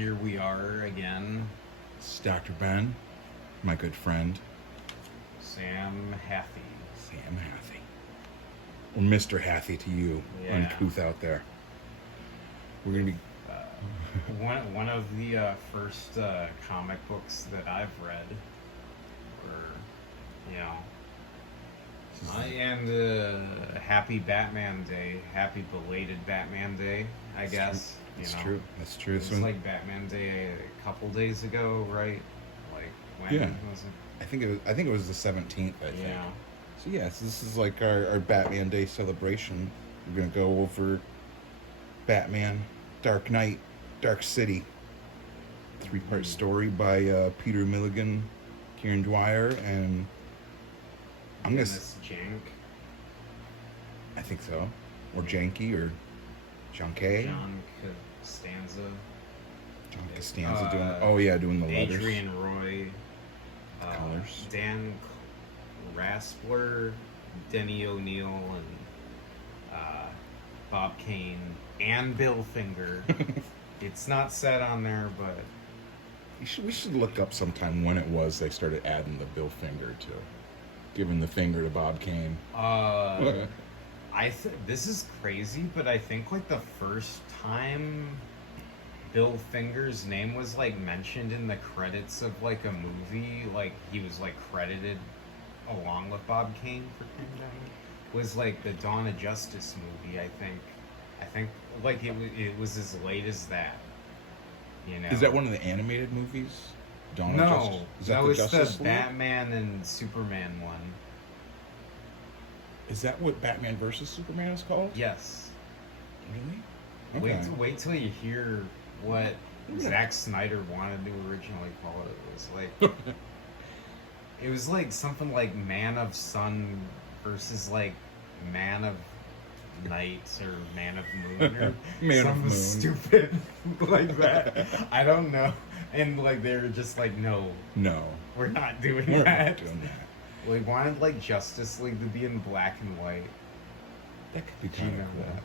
Here we are again. It's Dr.Ben, my good friend. Sam Haffey. Sam Haffey. Or Mr. Haffey to you, uncouth out there. We're going to be... One of the first comic books that I've read were, and happy Batman Day. Happy belated Batman Day, I guess. It's true. That's true. It's like Batman Day a couple days ago, right? Like when was it? I think it was the 17th, I think. Yeah. So yes, this is like our Batman Day celebration. We're gonna go over Batman, Dark Knight, Dark City. 3-part story by Peter Milligan, Kieron Dwyer, and Dennis Janke. I think so, or Janke or Janke. John Costanza. John Costanza doing the letters. Adrian Roy. Colors. Dan Raspler, Denny O'Neil, and Bob Kane, and Bill Finger. It's not said on there, but we should look up sometime when it was they started adding the Bill Finger to, giving the finger to Bob Kane. This is crazy, but I think like the first time Bill Finger's name was like mentioned in the credits of like a movie, like he was like credited along with Bob Kane for was like the Dawn of Justice movie. I think like it was as late as that. You know, is that one of the animated movies? Dawn no, of Justice? Is that the it's Justice the League? Batman and Superman one. Is that what Batman versus Superman is called? Yes. Really? Okay. Wait till you hear what Zack Snyder wanted to originally call it. It was like it was like something like Man of Sun versus like Man of Night or Man of Moon or Man of something Moon. stupid like that. I don't know. And like they were just like, no, we're not doing We're that. not doing that. Well, they wanted like Justice League to be in black and white. That could be Do you kind of know cool. that?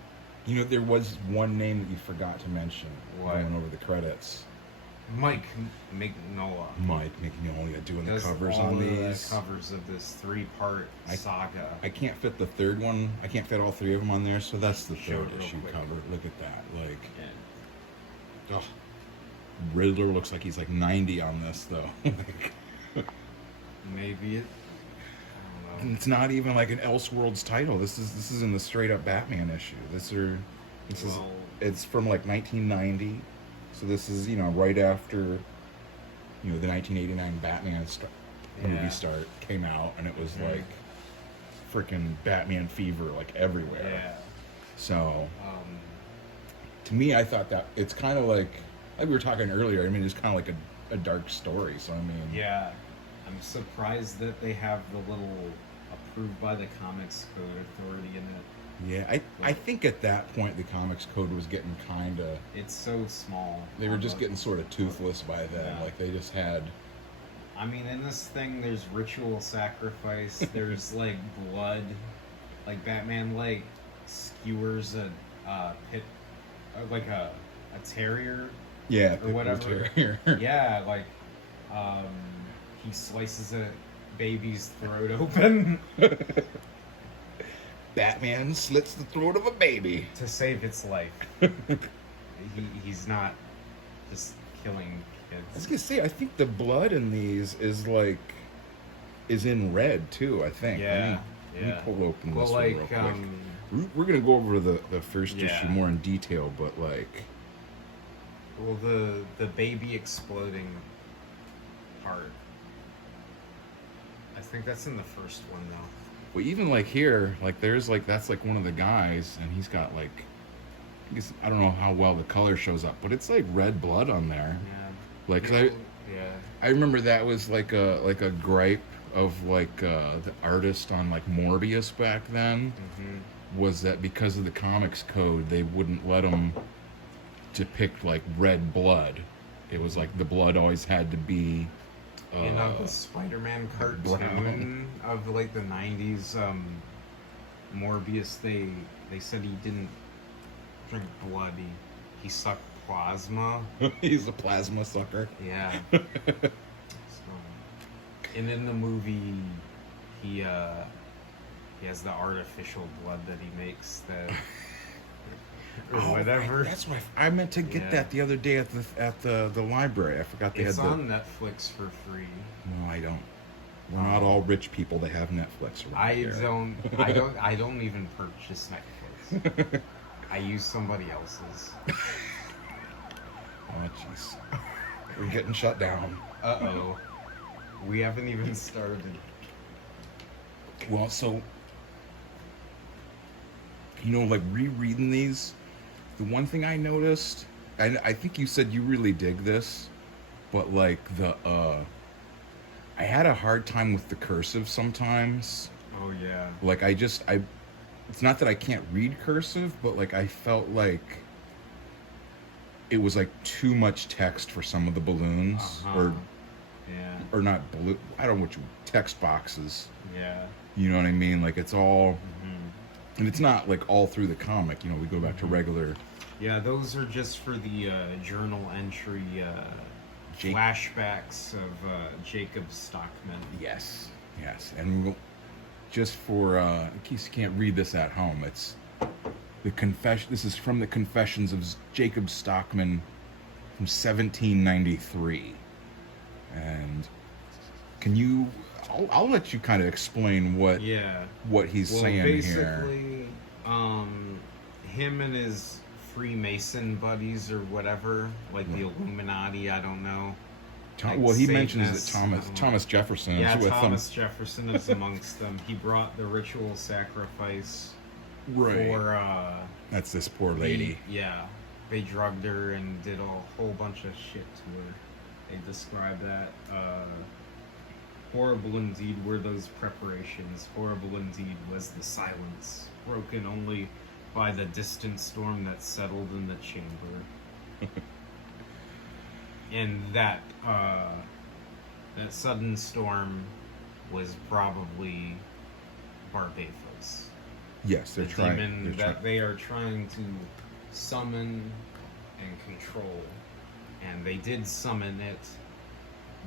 You know, there was one name that you forgot to mention What? going over the credits. Mike Mignola. Mike Mignola doing the Does covers all on the these. covers of this 3-part saga. I can't fit the third one. I can't fit all 3 of them on there, so that's the Show third it real issue quick. cover. Look at that. Like, Yeah. Riddler looks like he's like 90 on this, though. Maybe it. I don't And know. it's not even like an Elseworlds title. This is in the straight up Batman issue. It's from like 1990. So this is, right after, the 1989 Batman movie start came out, and it was like freaking Batman fever like everywhere. Yeah. So to me, I thought that it's kind of like we were talking earlier. I mean, it's kind of like a dark story. So I mean, Yeah. I'm surprised that they have the little approved by the Comics Code Authority in it. yeah, I think at that point the Comics Code was getting kind of. It's so small. They were just getting sort of toothless by then. Yeah. Like they just had. I mean, in this thing, there's ritual sacrifice. There's like blood. Like Batman, like skewers a pit, like a terrier. Yeah, Or whatever. Terrier. Yeah, like he slices a baby's throat open Batman slits the throat of a baby. to save its life. He's not just killing I was kids. gonna say, I think the blood in these is in red too. I think. Yeah, Let me pull open Well, this one like real quick. We're gonna go over the first issue Yeah. more in detail, but like. well, the baby exploding part. I think that's in the first one though. Well, even like here, like there's like that's like one of the guys, and he's got like, I don't know how well the color shows up, but it's like red blood on there. Yeah. Like 'cause Yeah. I remember that was like a gripe of like the artist on like Morbius back then, was that because of the Comics Code they wouldn't let them depict like red blood. It was like the blood always had to be the Spider-Man cartoon brown. of like the 90s, Morbius, they said he didn't drink blood, he sucked plasma. He's a plasma sucker. Yeah. So, and in the movie, he has the artificial blood that he makes that or whatever. Right. That's I meant to get that the other day at the library. I forgot they it's had on Netflix for free. No, I don't. We're not all rich people that have Netflix. I don't even purchase Netflix. I use somebody else's. Oh jeez. We're getting shut down. Uh-oh. We haven't even started. Well, so like rereading these, the one thing I noticed, I think you said you really dig this, but like I had a hard time with the cursive sometimes. Oh yeah. Like it's not that I can't read cursive, but like I felt like it was like too much text for some of the balloons or not blue. I don't know which text boxes. Yeah. You know what I mean? Like it's all, and it's not like all through the comic. You know, we go back to regular. Yeah, those are just for the journal entry flashbacks of Jacob Stockman. Yes, and just for in case you can't read this at home, it's the confession. This is from the Confessions of Jacob Stockman from 1793, and can you? I'll let you kind of explain what he's saying basically, here. Him and his Freemason buddies or whatever, like the Illuminati, I don't know. Well, he mentions that Thomas Jefferson is with Thomas Jefferson is amongst them. He brought the ritual sacrifice right. for... That's this poor lady. They drugged her and did a whole bunch of shit to her. They describe that. Horrible indeed were those preparations. Horrible indeed was the silence, broken only by the distant storm that settled in the chamber. And that sudden storm was probably Barbathos. Yes, they're trying. They are trying to summon and control, and they did summon it.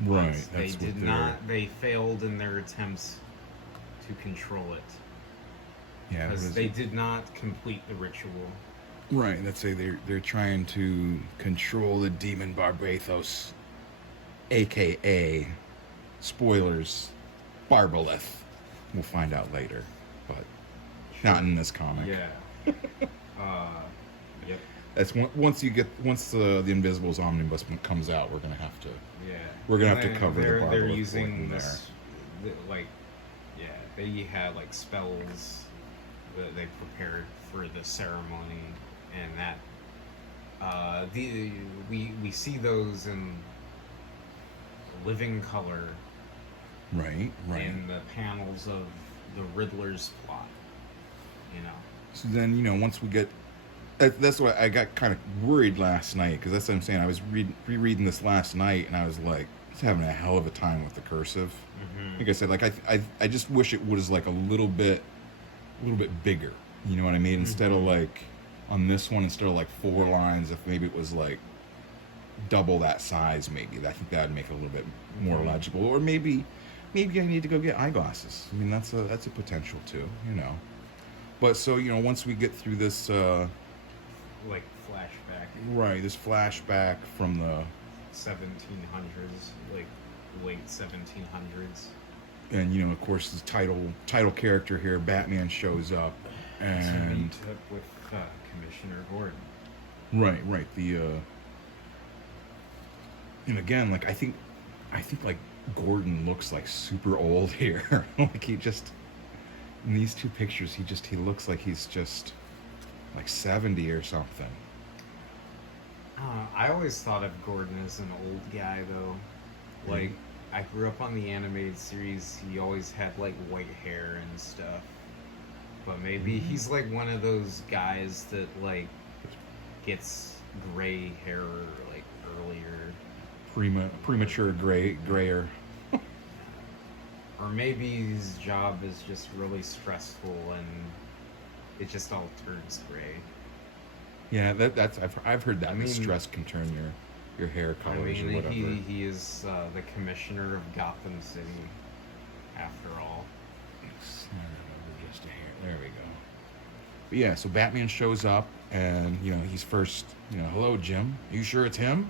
Right. They did not. They failed in their attempts to control it. Yeah, because they did not complete the ritual. Right. Let's say they're trying to control the demon Barbathos, aka, spoilers, Barbalith. We'll find out later, but not in this comic. Yeah. Yep. That's once the Invisibles omnibus comes out, we're gonna have to. Yeah. We're gonna have to cover the Barbalith. They're using this, they had like spells that they prepared for the ceremony, and that we see those in living color. Right. In the panels of the Riddler's plot, So then, once we get... That's why I got kind of worried last night, because that's what I'm saying. I was rereading this last night, and I was like, I was having a hell of a time with the cursive. Mm-hmm. Like I said, like I just wish it was like a little bit bigger. You know what I mean? Mm-hmm. Instead of like, on this one, instead of like 4 lines, if maybe it was like double that size, maybe. I think that would make it a little bit more legible. Or maybe I need to go get eyeglasses. I mean, that's a potential too, But so, once we get through this... like flashback. Right, this flashback from the 1700s, like late 1700s. And of course, the title character here, Batman, shows up and to meet up with Commissioner Gordon. Right. And again, like I think like Gordon looks like super old here. Like he just in these 2 pictures, he looks like he's just like 70 or something. I always thought of Gordon as an old guy, though. Like, I grew up on the animated series. He always had, like, white hair and stuff. But maybe he's, like, one of those guys that, like, gets gray hair, like, earlier. Premature grayer. Or maybe his job is just really stressful and it just all turns gray. Yeah, that's I've heard that I the mean- stress can turn your hair I colors or mean, whatever. he is the commissioner of Gotham City, after all. Just a hair. There we go. But yeah, so Batman shows up, and he's first. Hello, Jim. You sure it's him?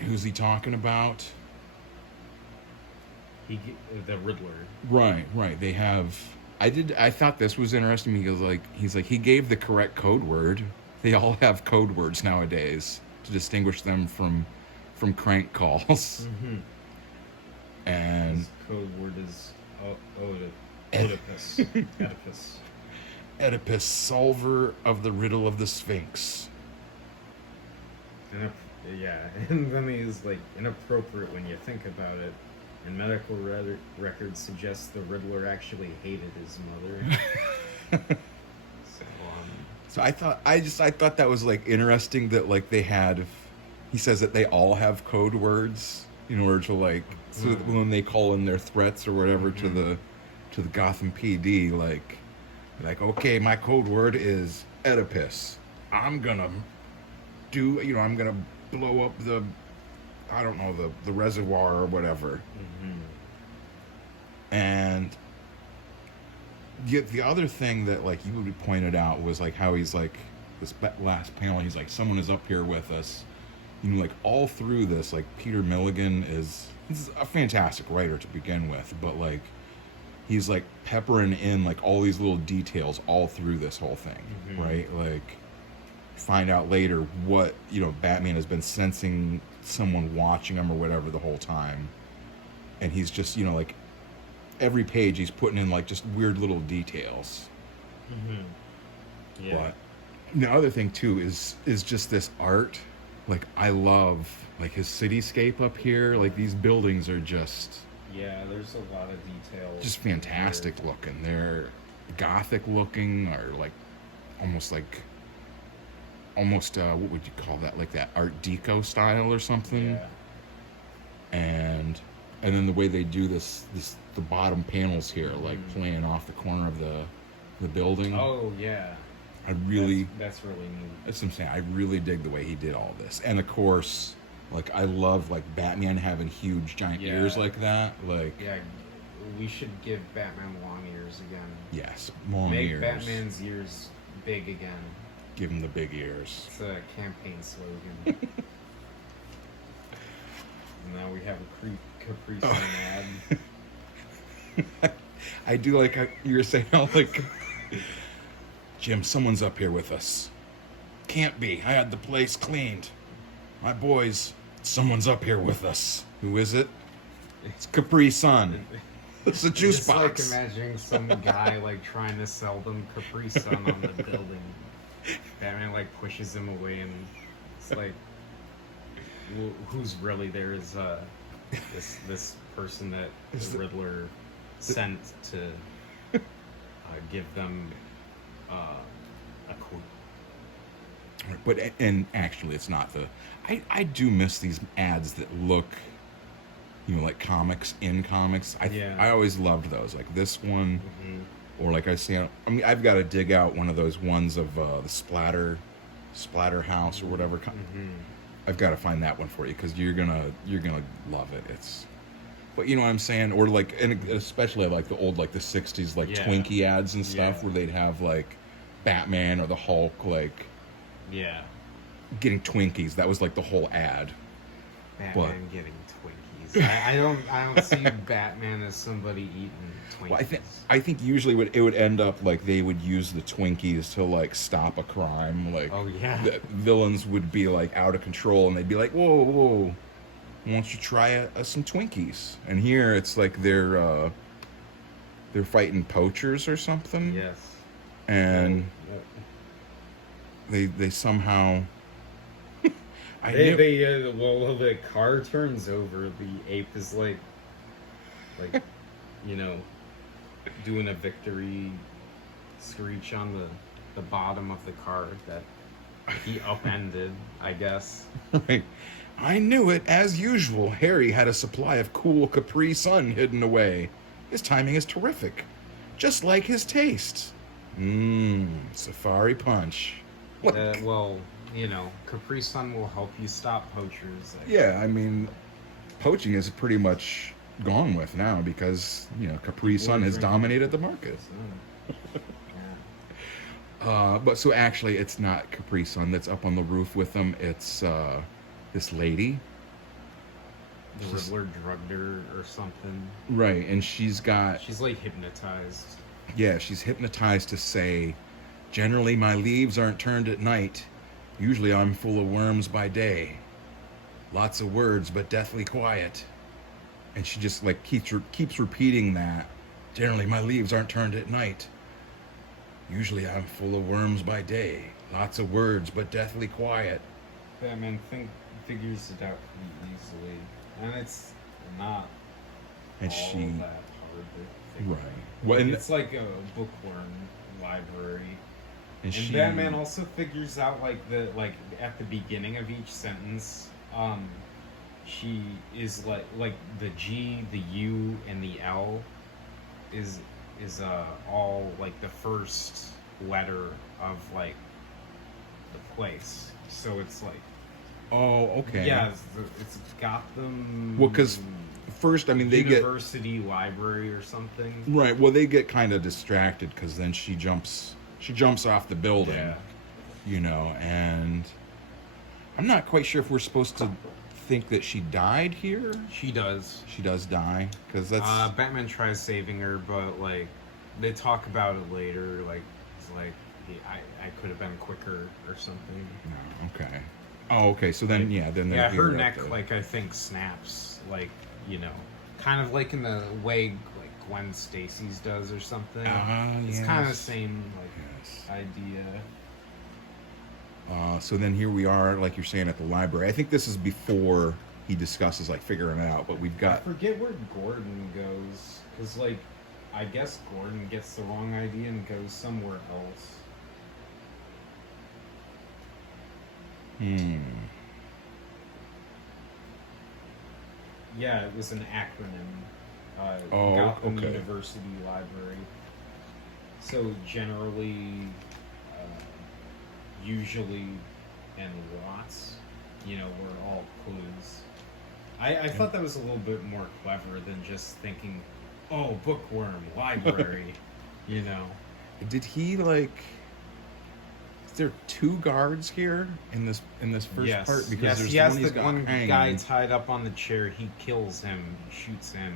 Who's he talking about? The Riddler. Right. They have. I thought this was interesting because he's like he gave the correct code word. They all have code words nowadays to distinguish them from crank calls. Mm-hmm. And his code word is Oedipus. Oedipus. Oedipus, solver of the riddle of the Sphinx. And then he's like inappropriate when you think about it. And medical records suggest the Riddler actually hated his mother. So I thought that was interesting that they had. He says that they all have code words in order to so that when they call in their threats or whatever to the Gotham PD, okay, my code word is Oedipus. I'm gonna blow up the reservoir or whatever. Mm-hmm. And the other thing that you pointed out was how he's this last panel, he's someone is up here with us. All through this, Peter Milligan is a fantastic writer to begin with, but he's peppering in all these little details all through this whole thing. Mm-hmm. Right? Find out later what Batman has been sensing someone watching him or whatever the whole time, and he's just every page he's putting in just weird little details. Mm-hmm. Yeah. But the other thing too is just this art. I love his cityscape up here. These buildings are just there's a lot of details. Just fantastic looking. They're gothic looking, or almost what would you call that? That Art Deco style or something. Yeah. And then the way they do this the bottom panels here, playing off the corner of the building. Oh yeah. That's really neat. That's what I'm saying. I really dig the way he did all this, and of course, I love Batman having huge giant ears like that. We should give Batman long ears again. Yes, long ears. Make Batman's ears big again. Give him the big ears. It's a campaign slogan. Now we have a Capri Sun ad. I do like how you were saying, Jim, someone's up here with us. Can't be. I had the place cleaned. My boys, someone's up here with us. Who is it? It's Capri Sun. It's a juice box. It's imagining some guy trying to sell them Capri Sun on the building. Batman pushes him away, and it's who's really there is this person that the Riddler sent to give them a quote. But and actually, it's not the. I do miss these ads that look, like comics in comics. I always loved those, this one, or I say. I've got to dig out one of those ones of the Splatter House or whatever. I've got to find that one for you because you're gonna love it. But you know what I'm saying, or and especially the old the '60s Twinkie ads and stuff where they'd have Batman or the Hulk getting Twinkies. That was the whole ad. Batman getting Twinkies. I don't see Batman as somebody eating Twinkies. Well, I think usually it would end up they would use the Twinkies to stop a crime. The villains would be out of control and they'd be whoa, why don't you try some Twinkies? And here it's they're fighting poachers or something. Yes. And they somehow. The car turns over. The ape is doing a victory screech on the bottom of the car that he upended, I guess. Right. I knew it. As usual, Harry had a supply of cool Capri Sun hidden away. His timing is terrific. Just like his taste. Safari Punch. Well, Capri Sun will help you stop poachers. Yeah, I mean, poaching is pretty much gone with now because, Capri Sun has dominated the market. But so actually, it's not Capri Sun that's up on the roof with them. It's this lady. The Riddler drugged her or something. Right, and she's like hypnotized. Yeah, she's hypnotized to say, generally my leaves aren't turned at night. Usually I'm full of worms by day. Lots of words, but deathly quiet. And she just like keeps repeating that. Generally my leaves aren't turned at night. Usually I'm full of worms by day. Lots of words, but deathly quiet. Batman figures it out pretty easily. And it's not and all she, that hard to figure right. out. Well, and it's like a bookworm library. And Batman also figures out at the beginning of each sentence, she is like the G, the U, and the L is all like the first letter of like the place. So it's like, oh, okay. yeah, it's Gotham. Well, because first, I mean, they University Library or something. Right. Well, they get kind of distracted because then she jumps off the building. Yeah. And I'm not quite sure if we're supposed to think that she died here. She does. She does die because that's. Batman tries saving her, but like they talk about it later. Like it's like I could have been quicker or something. No, okay. Oh, okay. So then, her neck, I think snaps, kind of like in the way like Gwen Stacy's does or something. It's kind of the same idea. So then here we are, like you're saying, at the library. I think this is before he discusses figuring it out, but we've got. I forget where Gordon goes because I guess Gordon gets the wrong idea and goes somewhere else. Yeah, it was an acronym. Gotham University Library. So generally, usually, and lots, were all clues. I thought that was a little bit more clever than just thinking, oh, bookworm, library, Did he Is there two guards here in this first part? Because there's he has the one guy tied up on the chair. He kills him, shoots him.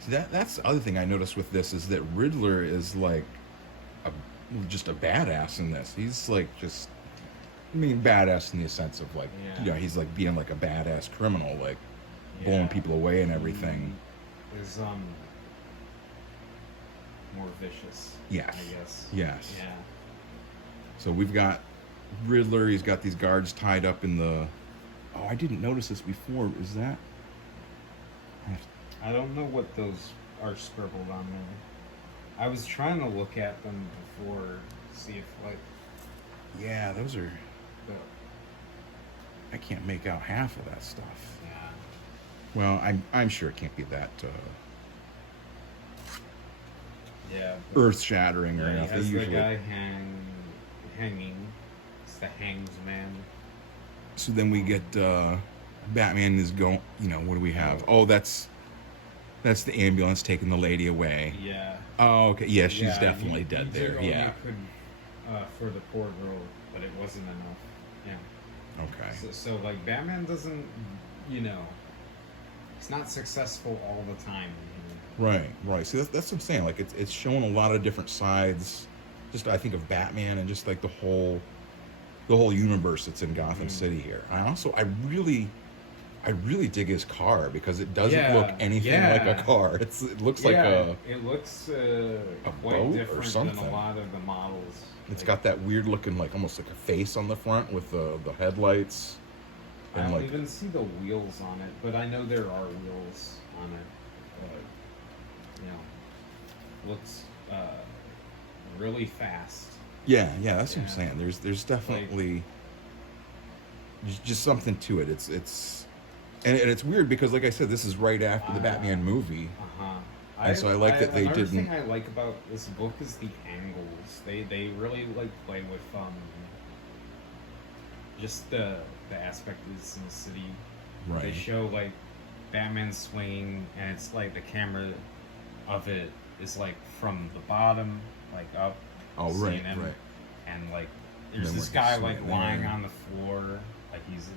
See, that's the other thing I noticed with this is that Riddler is just a badass in this. He's badass in the sense of he's being a badass criminal, blowing people away and everything. Is more vicious. Yes. I guess. Yes. Yeah. So we've got Riddler. He's got these guards tied up in the. Oh, I didn't notice this before. Is that? I don't know what those are scribbled on there. I was trying to look at them before, see if Yeah, those are. I can't make out half of that stuff. Yeah. Well, I'm sure it can't be that. Earth-shattering or anything. Has the guy hanging. It's the hangs man. So then we get Batman is going. What do we have? Oh, that's the ambulance taking the lady away. Yeah. Oh, okay. Yeah, she's definitely dead he there. Did yeah. All he could for the poor girl, but it wasn't enough. Yeah. Okay. So Batman doesn't, he's not successful all the time. Right. See, that's what I'm saying. It's showing a lot of different sides. Just I think of Batman and just the whole universe that's in Gotham City here. I really dig his car because it doesn't look anything like a car. It looks like a quite boat different or something. Than a lot of the models. It's got that weird looking almost like a face on the front with the headlights. I don't even see the wheels on it, but I know there are wheels on it. Looks really fast. Yeah, that's what I'm saying. There's definitely just something to it. It's it's weird because, like I said, this is right after the Batman movie. Uh-huh. And so I like that they didn't. Another thing I like about this book is the angles. shadows. They really like play with just the aspect of the Sin City. Right. They show like Batman swinging, and it's like the camera of it is like from the bottom, like up. Oh, seeing right, him, right. And like there's then this we're guy just like sitting lying there. on the floor, like he's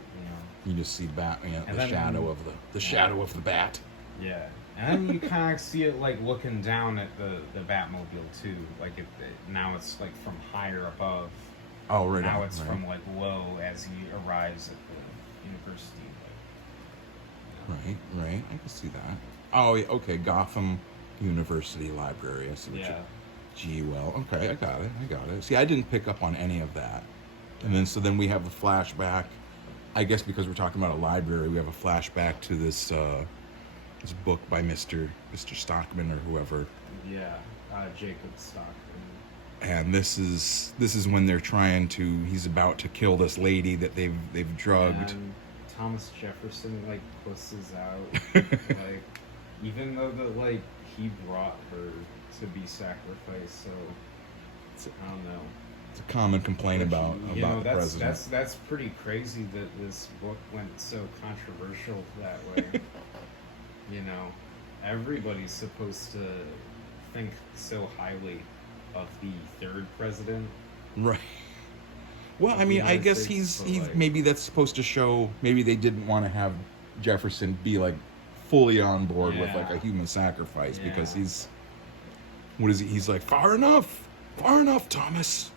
You just see Batman, And the then- shadow of the shadow of the bat. yeah. And then you kind of see it like looking down at the Batmobile too, like now it's like from higher above. Oh, right. Now on, it's right. from like low as he arrives at the university. Right. I can see that. Oh, yeah, okay. Gotham University Library. I see what Yeah. Gee, well, okay. I got it. See, I didn't pick up on any of that. And then we have the flashback. I guess because we're talking about a library, we have a flashback to this book by Mr. Stockman or whoever. Yeah, Jacob Stockman. And this is when they're he's about to kill this lady that they've drugged. And Thomas Jefferson like pusses out, like even though like he brought her to be sacrificed. So I don't know. It's a common complaint about the president. That's pretty crazy that this book went so controversial that way. Everybody's supposed to think so highly of the third president. Right. Well, I mean, I guess he's maybe that's supposed to show. Maybe they didn't want to have Jefferson be like fully on board with like a human sacrifice because he's. What is he? He's like far enough, Thomas.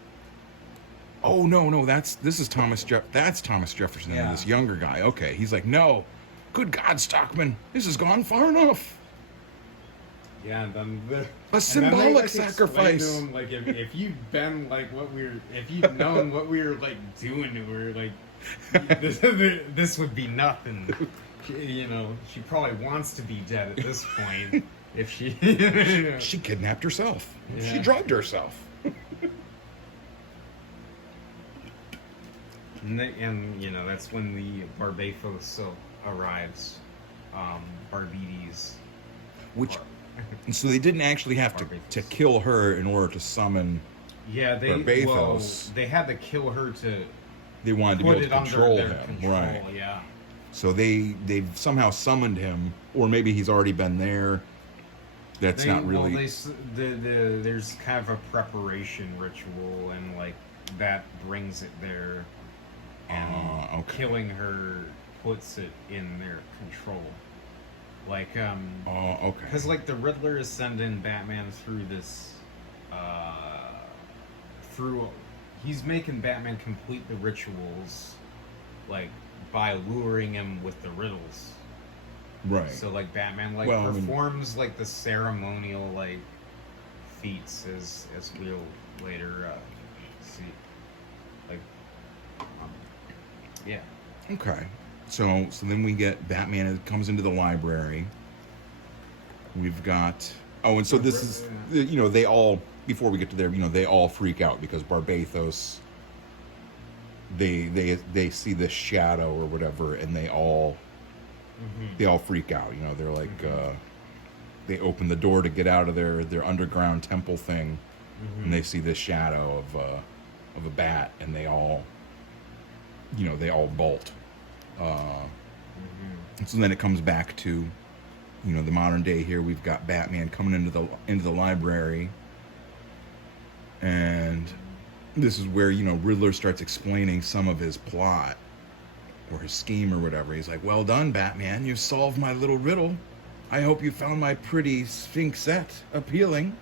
Oh no, this is Thomas that's Thomas Jefferson and this younger guy. Okay, he's like, no, good God, Stockman, this has gone far enough. Yeah, and then a symbolic sacrifice. To him, like if you'd been like if you'd known what we were like doing to her, like this would be nothing. She probably wants to be dead at this point. If she she kidnapped herself. Yeah. She drugged herself. And that's when the Barbados arrives. Barbides. And so they didn't actually have to kill her in order to summon Barbados. They had to kill her to. They wanted to be able to control him, control, right? Yeah. So they've somehow summoned him, or maybe he's already been there. That's not really. Well, there's kind of a preparation ritual, and like that brings it there, and killing her puts it in their control. Like okay. Because like the Riddler is sending Batman through this, he's making Batman complete the rituals, like by luring him with the riddles. Right. So like Batman performs like the ceremonial like feats as we'll later see. Like, yeah. Okay. So then we get Batman comes into the library. We've got and so this is they all before we get to there they all freak out because Barbados they see this shadow or whatever and they all freak out. They're like they open the door to get out of their underground temple thing, and they see this shadow of a bat, and they all bolt. And so then it comes back to the modern day here. We've got Batman coming into the library, and this is where Riddler starts explaining some of his plot or his scheme or whatever. He's like, well done, Batman, you've solved my little riddle. I hope you found my pretty Sphinxette appealing.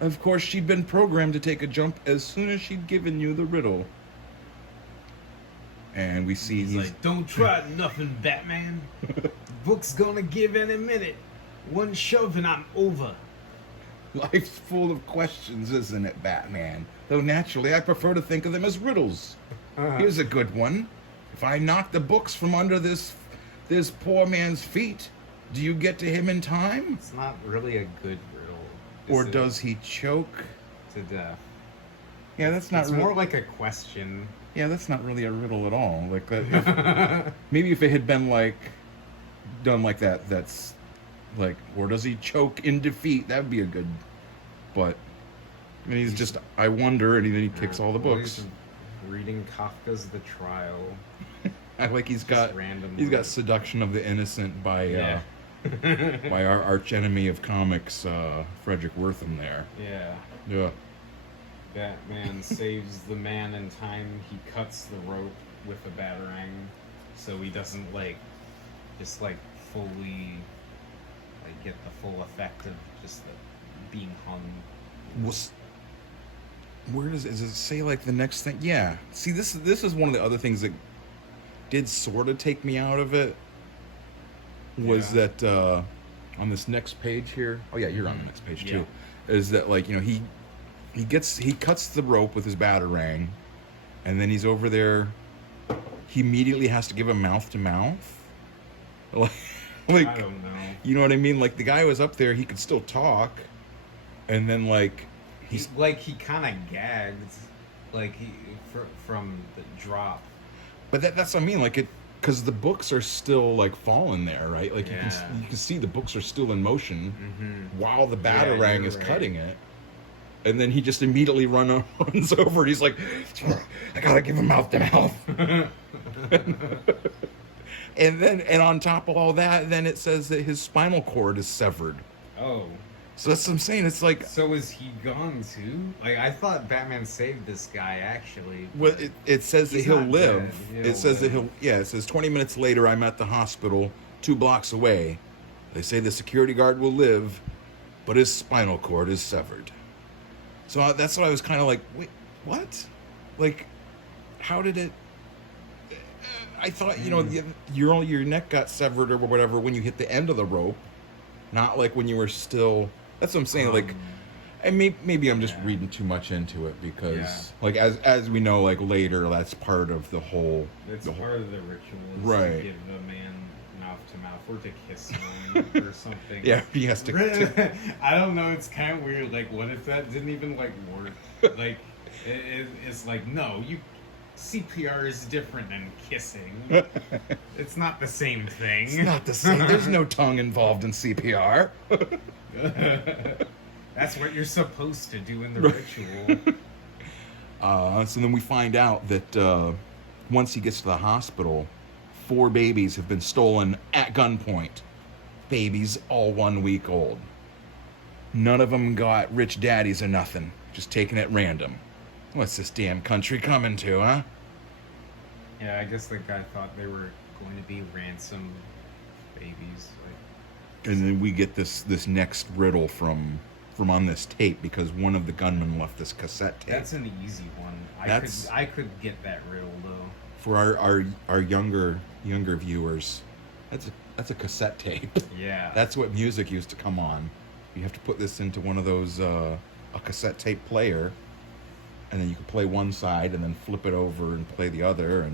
Of course, she'd been programmed to take a jump as soon as she'd given you the riddle. And we see he's like, don't try nothing, Batman. Book's gonna give any minute. One shove and I'm over. Life's full of questions, isn't it, Batman? Though naturally I prefer to think of them as riddles. Here's a good one. If I knock the books from under this poor man's feet, do you get to him in time? It's not really a good riddle. Or does he choke to death? Yeah, that's not. It's more like a question. Yeah, that's not really a riddle at all. Like maybe if it had been like done like that, that's like, or does he choke in defeat? That would be a good. But And he's just, I wonder, and then he kicks all the Well, books. he's reading Kafka's The Trial. I like he's Just got randomly. Seduction of the Innocent by by our arch enemy of comics, Frederick Wortham there. Yeah. Yeah. Batman saves the man in time. He cuts the rope with a batarang, so he doesn't just fully get the full effect of just being hung. Where does it say like the next thing? Yeah. See, this is one of the other things that did sort of take me out of it. Was that on this next page here? Oh yeah, you're on the next page too. Is that he cuts the rope with his batarang, and then he's over there. He immediately has to give him mouth to mouth. Like I don't know. You know what I mean? Like the guy was up there, he could still talk, and then he kind of gagged, from the drop. But that's what I mean. Because the books are still falling there, right? You can see the books are still in motion while the batarang is cutting it, and then he just immediately runs over. And he's like, I gotta give him mouth to mouth. And on top of all that, then it says that his spinal cord is severed. Oh. So that's what I'm saying. It's like... So is he gone too? I thought Batman saved this guy, actually. Well, it says that he'll live. It says that live. it says 20 minutes later, I'm at the hospital 2 blocks away. They say the security guard will live, but his spinal cord is severed. So that's what I was kind of like, wait, what? How did it... I thought, your neck got severed or whatever when you hit the end of the rope, not when you were still... That's what I'm saying. And maybe I'm just reading too much into it because, as we know, later, that's part of the whole. It's part of the ritual, right? To give the man mouth to mouth or to kiss him or something. Yeah, he has to. I don't know. It's kind of weird. What if that didn't even work? It's no, CPR is different than kissing. It's not the same thing. It's not the same. There's no tongue involved in CPR. That's what you're supposed to do in the ritual. So then we find out that once he gets to the hospital, 4 babies have been stolen at gunpoint. Babies all 1 week old. None of them got rich daddies or nothing. Just taken at random. What's this damn country coming to, huh? Yeah, I guess the guy thought they were going to be ransom babies. And then we get this next riddle from on this tape because one of the gunmen left this cassette tape. That's an easy one. I could get that riddle though. For our younger viewers, that's a cassette tape. Yeah. That's what music used to come on. You have to put this into one of those a cassette tape player, and then you could play one side and then flip it over and play the other,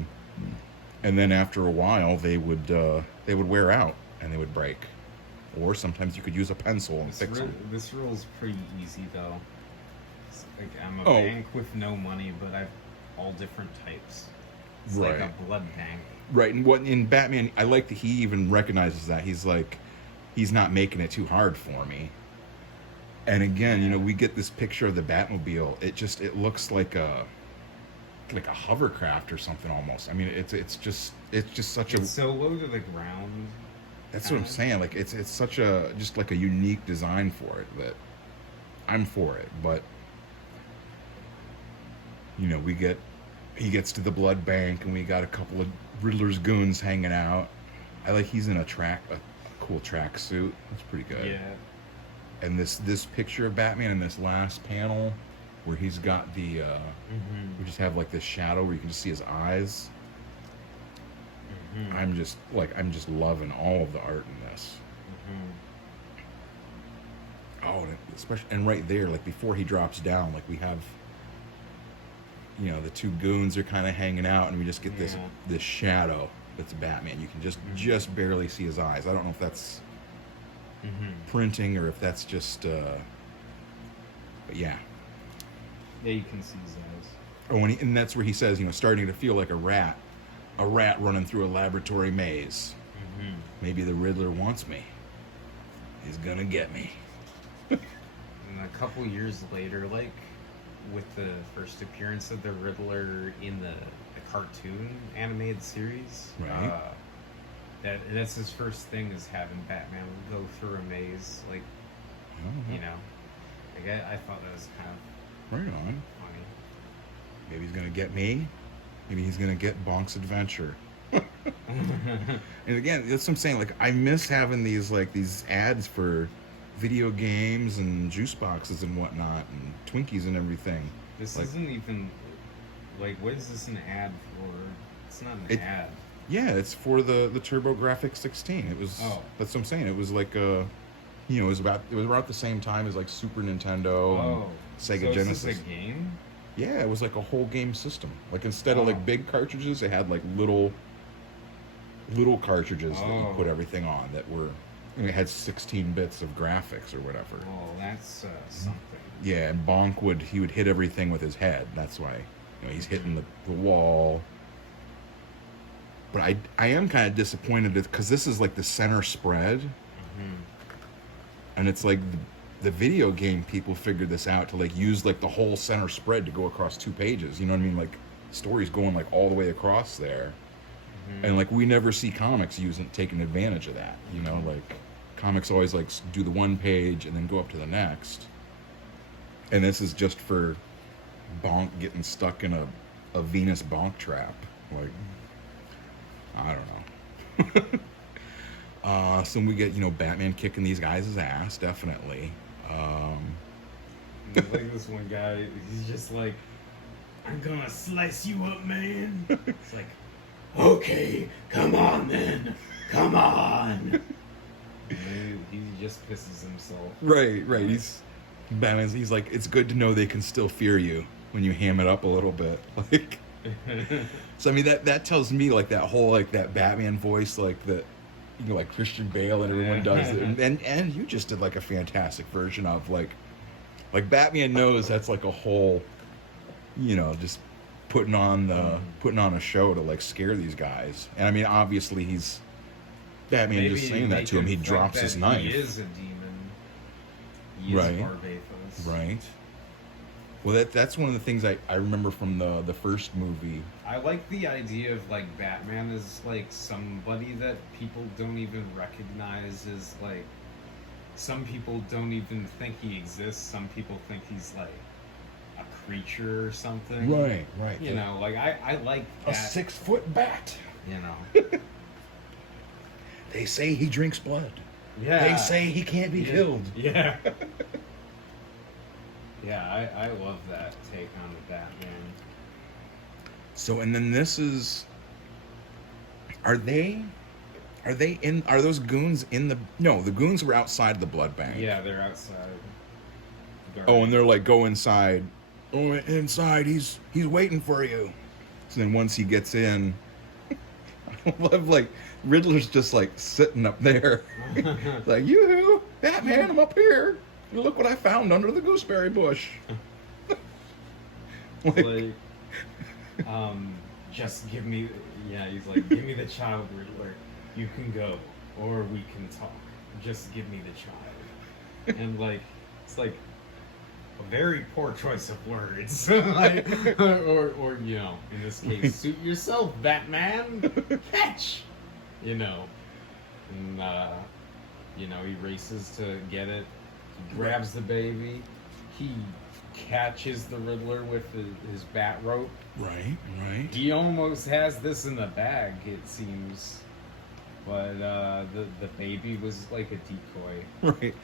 and then after a while they would wear out and they would break. Or sometimes you could use a pencil and fix them. This rule's pretty easy, though. I'm a bank with no money, but I've all different types. It's like a blood bank. Right, and in Batman, I like that he even recognizes that. He's like, he's not making it too hard for me. And again, we get this picture of the Batmobile. It looks like a hovercraft or something almost. I mean, it's just such It's so low to the ground. That's what I'm saying. It's such a unique design for it that I'm for it. But he gets to the blood bank and we got a couple of Riddler's goons hanging out. He's in a cool track suit. That's pretty good. Yeah. And this picture of Batman in this last panel where he's got the we just have this shadow where you can just see his eyes. I'm just loving all of the art in this. Oh, especially and right there, before he drops down, we have, the 2 goons are kind of hanging out, and we just get this shadow that's Batman. You can just barely see his eyes. I don't know if that's printing or if that's just, but yeah. Yeah, you can see his eyes. Oh, and that's where he says, starting to feel like a rat running through a laboratory maze. Maybe the Riddler wants me. He's gonna get me. And a couple years later, with the first appearance of the Riddler in the cartoon animated series. Right. That's his first thing, is having Batman go through a maze. Like, you know, like I thought that was kind of Right on. funny. Maybe he's gonna get me. Maybe he's gonna get Bonk's Adventure. And again, that's what I'm saying. Like, I miss having these ads for video games and juice boxes and whatnot, and Twinkies and everything. This Like- isn't even like, what is this an ad for? It's not an ad. Yeah, it's for the TurboGrafx 16. It was. Oh. That's what I'm saying. It was like it was around the same time as like Super Nintendo, and Sega so Genesis. Is this a game? Yeah, it was like a whole game system. Like, instead of like big cartridges, they had like little cartridges that you put everything on that were. It had 16 bits of graphics or whatever. Oh, that's something. Yeah, and Bonk would hit everything with his head. That's why, he's hitting the wall. But I am kind of disappointed because this is like the center spread, and it's like the video game people figured this out to like use like the whole center spread to go across 2 pages. You know what I mean? Like, stories going like all the way across there, and like we never see comics taking advantage of that. Like, comics always like do the 1 page and then go up to the next. And this is just for Bonk getting stuck in a Venus Bonk trap. Like, I don't know. So we get, Batman kicking these guys' ass, definitely. There's like this one guy, he's just like, I'm gonna slice you up, man. It's like, okay, come on then. Come on. He just pisses himself. Right. He's like, it's good to know they can still fear you when you ham it up a little bit. Like, so I mean, that tells me like that whole like that Batman voice, like that, like Christian Bale and everyone does it, and you just did like a fantastic version of like Batman knows that's like a whole, just putting on a show to like scare these guys. And I mean, obviously Batman Maybe just saying that to him, he drops his knife. He is a demon. He is Barbathos. Right. Well, that's one of the things I remember from the first movie. I like the idea of like Batman is like somebody that people don't even recognize as like, some people don't even think he exists. Some people think he's like a creature or something. Right. Like I like that. A 6-foot bat. They say he drinks blood. Yeah. They say he can't be killed. Yeah. Yeah, I love that take on the Batman. So, and then this is... Are those goons in the... No, the goons were outside the blood bank. Yeah, they're outside. Oh, and they're like, go inside. Oh, inside, he's waiting for you. So then once he gets in... I love, like, Riddler's just, like, sitting up there. Like, yoo-hoo, Batman, I'm up here. Look what I found under the gooseberry bush. Just give me... Yeah, he's like, give me the child, Riddler. You can go, or we can talk. Just give me the child. And, like, it's like a very poor choice of words. Like, or, in this case, suit yourself, Batman. Catch! And, he races to get it. He grabs the baby. He catches the Riddler with his bat rope. Right. He almost has this in the bag, it seems. But the baby was like a decoy. Right.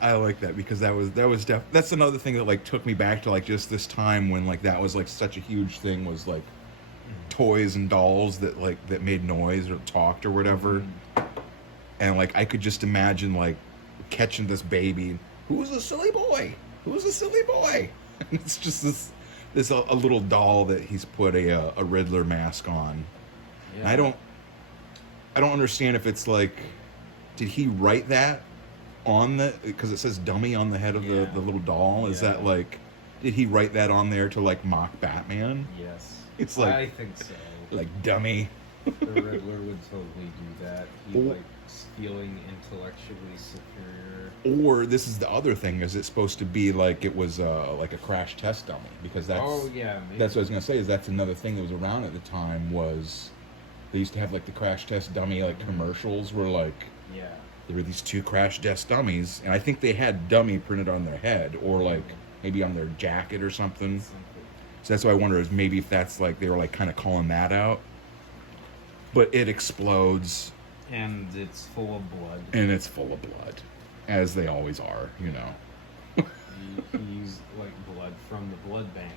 I like that because that's another thing that like took me back to like just this time when like that was like such a huge thing, was like toys and dolls that made noise or talked or whatever. And like I could just imagine like catching this baby. Who's a silly boy? And it's just this a little doll that he's put a Riddler mask on. Yeah. And I don't understand if it's like, did he write that on because it says dummy on the head of the little doll? Is that like, did he write that on there to like mock Batman? Yes. It's like, I think so. Like dummy. The Riddler would totally do that. He likes feeling intellectually superior. Or this is the other thing: is it supposed to be like it was like a crash test dummy? Because that's Maybe. that's what I was gonna say. Is that's another thing that was around at the time was they used to have like the crash test dummy like commercials where like there were these 2 crash test dummies, and I think they had dummy printed on their head or like maybe on their jacket or something. So that's why I wonder is maybe if that's like they were like kind of calling that out. But it explodes. And it's full of blood. And it's full of blood. As they always are, you know. He used like blood from the blood bank.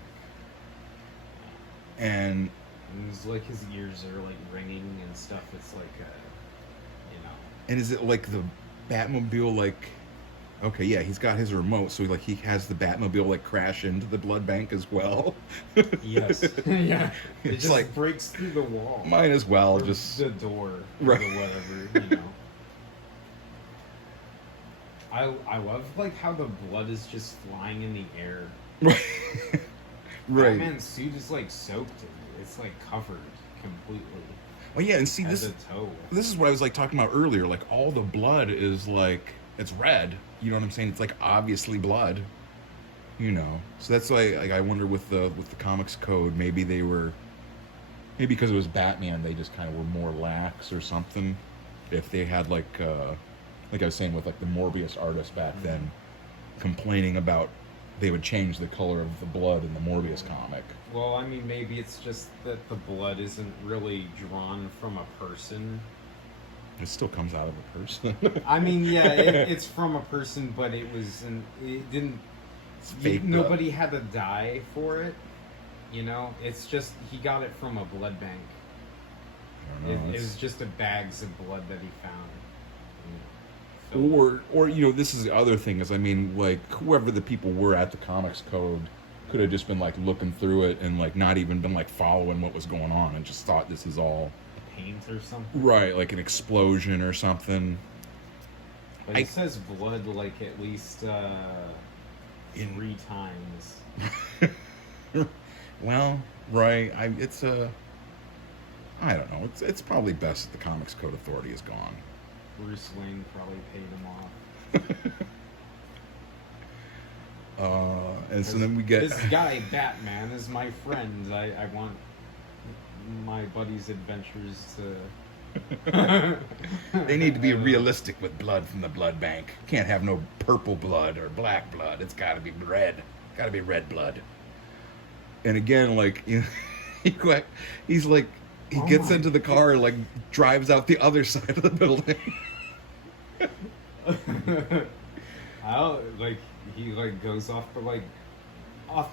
And it was like his ears are like ringing and stuff. It's like And is it like the Batmobile like okay, yeah, he's got his remote, so like he has the Batmobile like crash into the blood bank as well. Yes. Yeah. It It's just like breaks through the wall. Might as well or just the door right. Or whatever, I love like how the blood is just flying in the air. Right. Batman's suit is like soaked in it. It's like covered completely. Oh yeah, and see As this a toe. This is what I was like talking about earlier. Like all the blood is like it's red. You know what I'm saying? It's like obviously blood. You know. So that's why like I wonder with the comics code maybe because it was Batman they just kind of were more lax or something. If they had like I was saying with like the Morbius artist back then complaining about they would change the color of the blood in the Morbius comic. Well, I mean, maybe it's just that the blood isn't really drawn from a person. It still comes out of a person. I mean, yeah, it's from a person, but it didn't. It's fake blood. Nobody had to die for it. You know, it's just he got it from a blood bank. I don't know, It was just bags of blood that he found. Or you know, this is the other thing is I mean, like whoever the people were at the comics code could have just been like looking through it and like not even been like following what was going on and just thought this is all paint or something. Right, like an explosion or something. But it says blood like at least 3 times. Well, right. I don't know. It's probably best that the Comics Code Authority is gone. Bruce Wayne probably paid him off. And so then we get this guy Batman is my friend. I want my buddy's adventures to. They need to be realistic with blood from the blood bank. Can't have no purple blood or black blood. It's got to be red. Got to be red blood. And again, like he's like he gets into the car and like drives out the other side of the building. He goes off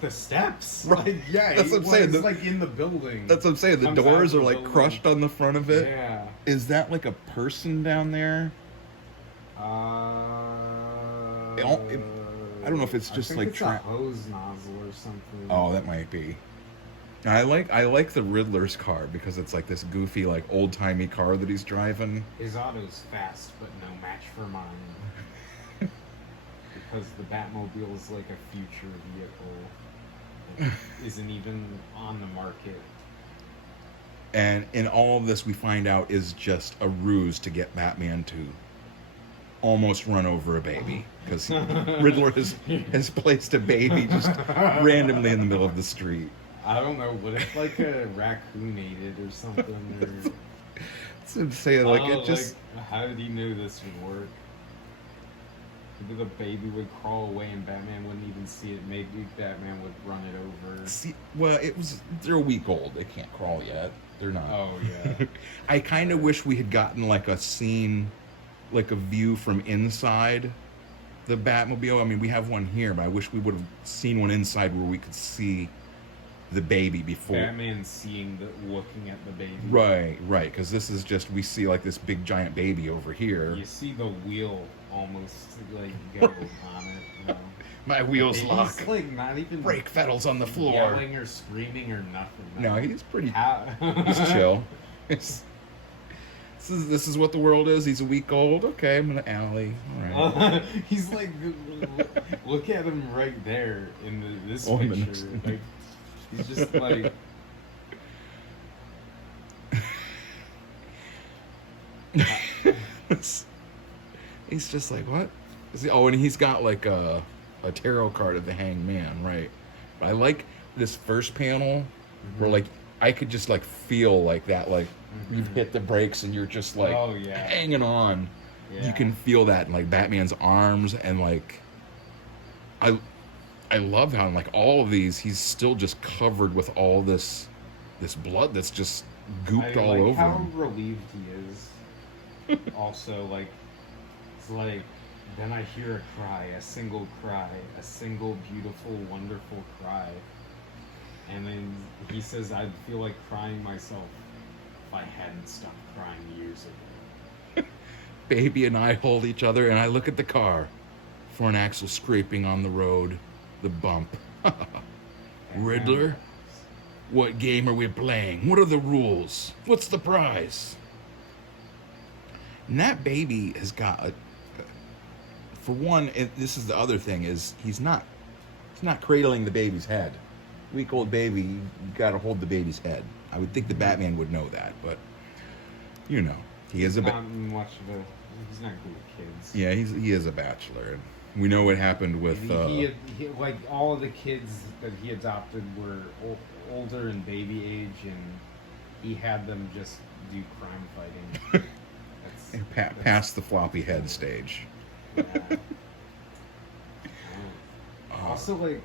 the steps. Right. Like, yeah, that's what I'm saying. He's like in the building. That's what I'm saying. The doors are like crushed on the front of it. Yeah. Is that like a person down there? I don't know if it's just like it's a hose nozzle or something. Oh, that might be. I like the Riddler's car because it's like this goofy like old timey car that he's driving. His auto's fast, but no match for mine. Because the Batmobile is like a future vehicle that isn't even on the market. And in all of this, we find out is just a ruse to get Batman to almost run over a baby because Riddler has placed a baby just randomly in the middle of the street. I don't know. What if like a raccoon ate it or something? Or... So say like it just. Like, how did he know this would work? Maybe the baby would crawl away and Batman wouldn't even see it. Maybe Batman would run it over. See, well, they're a week old. They can't crawl yet. They're not. Oh yeah. I kind of wish we had gotten like a scene, like a view from inside the Batmobile. I mean, we have one here, but I wish we would have seen one inside where we could see the baby before. Batman looking at the baby. Right, because this is just, we see like this big giant baby over here. You see the wheel almost like go on it. You know? My wheels lock. He's like not even brake pedals on the floor. Yelling or screaming or nothing. No, he's pretty. He's chill. This is what the world is. He's a week old. Okay, I'm in the alley. All right. He's like, look at him right there in this picture. Like, he's just like. He's just like, what? Oh, and he's got like a tarot card of the Hanged Man, right? But I like this first panel where like I could just like feel like that, like you've hit the brakes and you're just like hanging on. Yeah. You can feel that in like Batman's arms, and like I love how in like all of these he's still just covered with all this blood that's just gooped all over how him. Relieved he is. Also, like, it's like, then I hear a cry, a single beautiful, wonderful cry. And then he says, I'd feel like crying myself if I hadn't stopped crying years ago. Baby and I hold each other, and I look at the car. Front axle scraping on the road. The bump. Riddler? What game are we playing? What are the rules? What's the prize? And that baby has got a... For one, this is the other thing, is he's not cradling the baby's head. Week-old baby, you gotta hold the baby's head. I would think the Batman would know that, but... You know, he is a... Not much of a... He's not good with kids. Yeah, he is a bachelor. We know what happened with... He like, all of the kids that he adopted were older and baby age, and he had them just do crime fighting. Past the floppy head stage. Yeah. Also, like,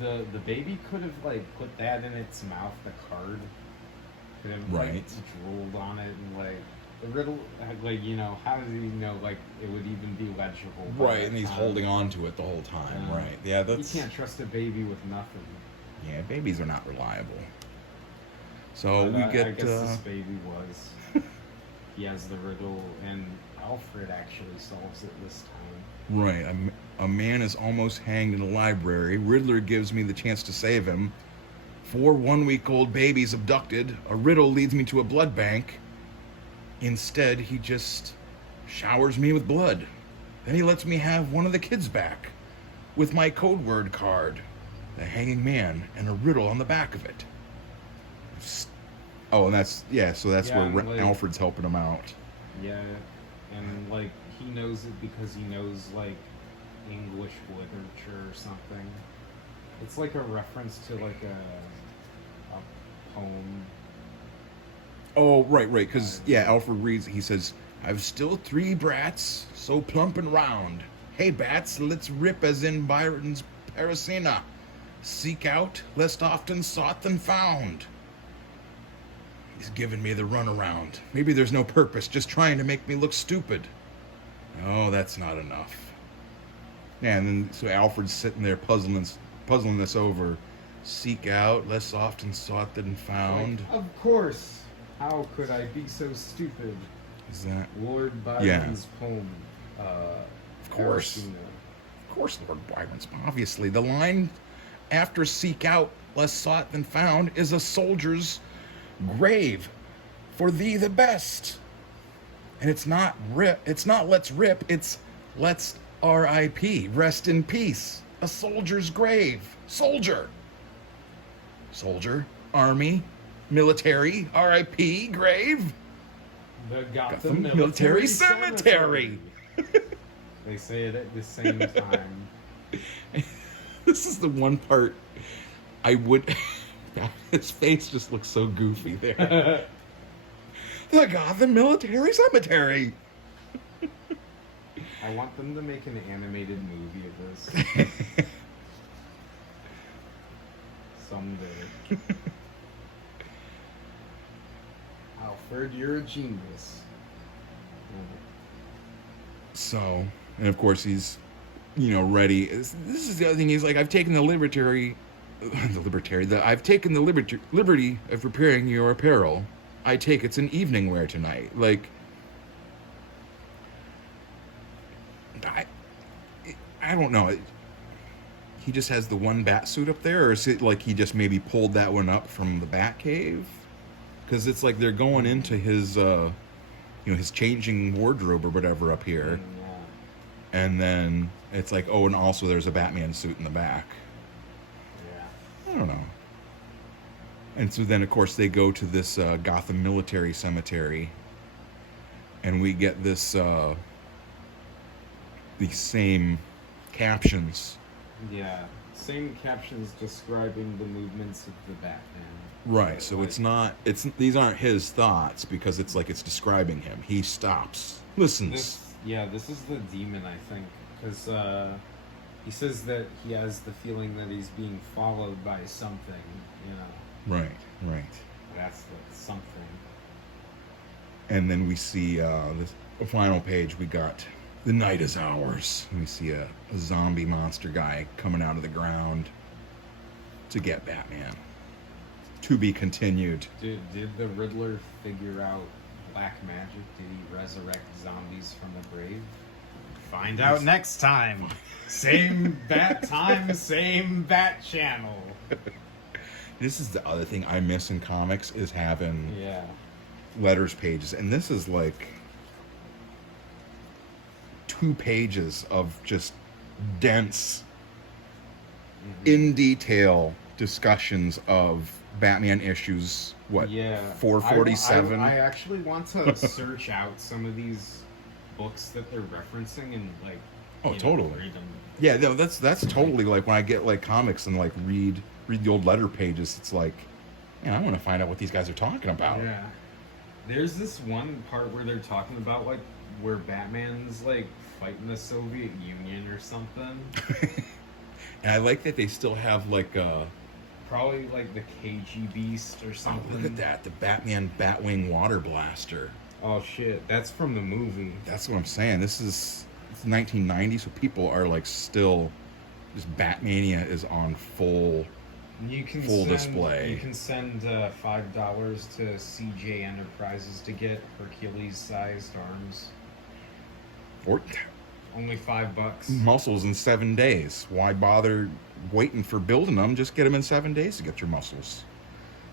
the baby could have, like, put that in its mouth, the card. Could have, like, drooled on it, and, like... The riddle, like, you know, how does he know, like, it would even be legible? Right, and he's holding on to it the whole time, right. Yeah, that's... You can't trust a baby with nothing. Yeah, babies are not reliable. So we get... I guess this baby was. He has the riddle, and Alfred actually solves it this time. Right, a man is almost hanged in a library. Riddler gives me the chance to save him. 4 one-week-old babies abducted. A riddle leads me to a blood bank. Instead, he just showers me with blood. Then he lets me have one of the kids back with my code word card, the Hanging Man, and a riddle on the back of it. Oh, and that's where like, Alfred's helping him out. Yeah, and like he knows it because he knows like English literature or something. It's like a reference to like a poem. Oh, right, because, Alfred reads, he says, I've still 3 brats, so plump and round. Hey, bats, let's rip as in Byron's Parisina. Seek out, less often sought than found. He's giving me the runaround. Maybe there's no purpose, just trying to make me look stupid. Oh, that's not enough. Yeah, and then, so Alfred's sitting there puzzling this over. Seek out, less often sought than found. Like, of course. How could I be so stupid? Is that Lord Byron's poem? Of course. Of course, Lord Byron's poem. Obviously, the line after "seek out, less sought than found" is a soldier's grave for thee the best. And it's not rip. It's not let's rip. It's let's R.I.P. Rest in peace. A soldier's grave. Soldier. Army. Military, R.I.P., grave. The Gotham Military Cemetery. They say it at the same time. This is the one part I would... His face just looks so goofy there. The Gotham Military Cemetery. I want them to make an animated movie of this. Someday. Alfred, you're a genius. So, and of course he's, ready. This is the other thing. He's like, I've taken the liberty of preparing your apparel. I take it's an evening wear tonight. Like, I don't know. He just has the one bat suit up there, or is it like he just maybe pulled that one up from the bat cave? Because it's like they're going into his, his changing wardrobe or whatever up here. Yeah. And then it's like, oh, and also there's a Batman suit in the back. Yeah. I don't know. And so then, of course, they go to this Gotham Military Cemetery. And we get this the same captions. Yeah, same captions describing the movements of the Batman. Right, so Like, these aren't his thoughts because it's like it's describing him. He stops, listens. this is the demon, I think, because he says that he has the feeling that he's being followed by something, you know. Right. That's the something. And then we see the final page. We got the night is ours. And we see a zombie monster guy coming out of the ground to get Batman. To be continued. Did the Riddler figure out black magic? Did he resurrect zombies from the grave? Find out next time. Same bat time, same bat channel. This is the other thing I miss in comics is having Yeah. letters pages. And this is like 2 pages of just dense, in detail discussions of Batman issues. What? Yeah. 447. I actually want to search out some of these books that they're referencing and like. Totally. Read them. Yeah, no, that's totally like when I get like comics and like read the old letter pages. It's like, man, I want to find out what these guys are talking about. Yeah. There's this one part where they're talking about like where Batman's like fighting the Soviet Union or something. And I like that they still have like Probably like the KG Beast or something. look at that, the Batman Batwing water blaster. Oh shit, that's from the movie. That's what I'm saying. It's 1990, so people are like still, just Batmania is on full display. You can send $5 to CJ Enterprises to get Hercules-sized arms. Or Only $5. muscles in 7 days. Why bother waiting for building them? Just get them in 7 days to get your muscles.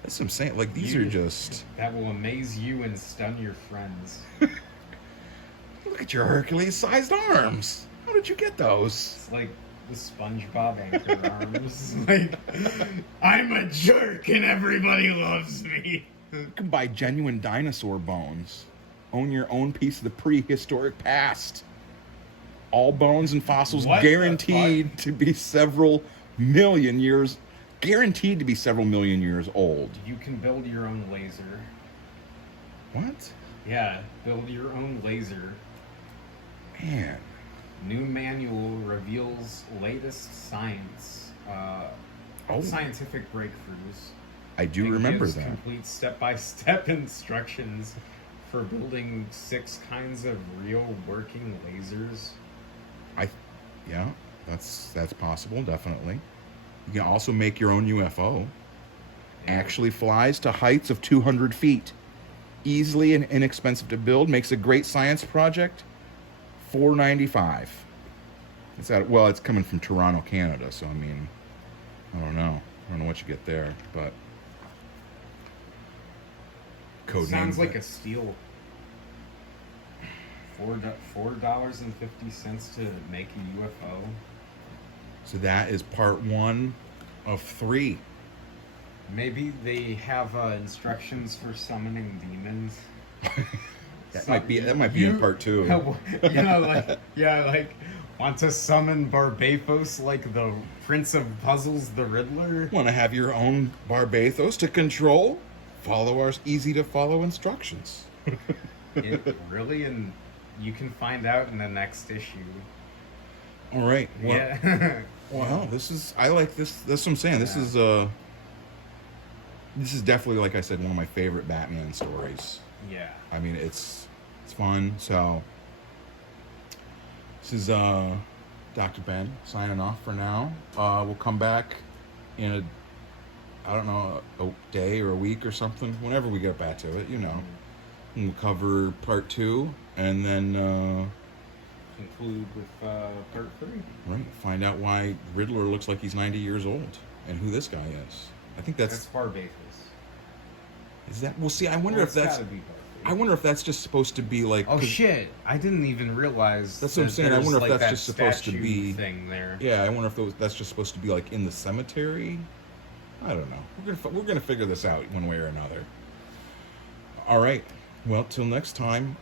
That's what I'm saying. Like, these are just... That will amaze you and stun your friends. Look at your Hercules-sized arms. How did you get those? It's like the SpongeBob anchor arms. Like, I'm a jerk and everybody loves me. You can buy genuine dinosaur bones. Own your own piece of the prehistoric past. All bones and fossils What the guaranteed to be several million years... Guaranteed to be several million years old. You can build your own laser. What? Yeah, build your own laser. Man. New manual reveals latest science. Scientific breakthroughs. I do It remember gives that. Complete step-by-step instructions for building 6 kinds of real working lasers. Yeah, that's possible, definitely. You can also make your own UFO. Yeah. Actually flies to heights of 200 feet. Easily and inexpensive to build. Makes a great science project. $4.95. It's coming from Toronto, Canada, so I mean, I don't know what you get there, but code Sounds name. like a steal. $4.50 to make a UFO. So that is part 1 of 3. Maybe they have instructions for summoning demons. That might be in part 2. Want to summon Barbathos like the Prince of Puzzles, the Riddler? Want to have your own Barbathos to control? Follow our easy to follow instructions. Really? And you can find out in the next issue. All right. Well, Yeah. well, I like this. That's what I'm saying. Yeah. This is definitely, like I said, one of my favorite Batman stories. Yeah. I mean, it's fun. So this is Dr.Ben signing off for now. We'll come back in a day or a week or something, whenever we get back to it, you know. And we'll cover part 2 and then Conclude with part 3. right, find out why Riddler looks like he's 90 years old and who this guy is. I think That's Barbathos. is that. Well, see, I wonder if that's. Gotta be Barbathos. I wonder if that's just supposed to be like. Oh shit! I didn't even realize. That's what I'm that saying. I there's, wonder if like, that's that just supposed to statue be thing there. Yeah, I wonder if that's just supposed to be like in the cemetery. I don't know. We're gonna figure this out one way or another. All right. Well, till next time.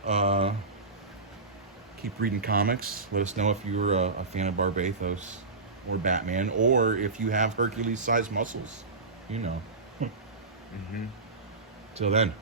Keep reading comics. Let us know if you're a fan of Barbatos or Batman, or if you have Hercules-sized muscles. You know. Mm-hmm. Till then.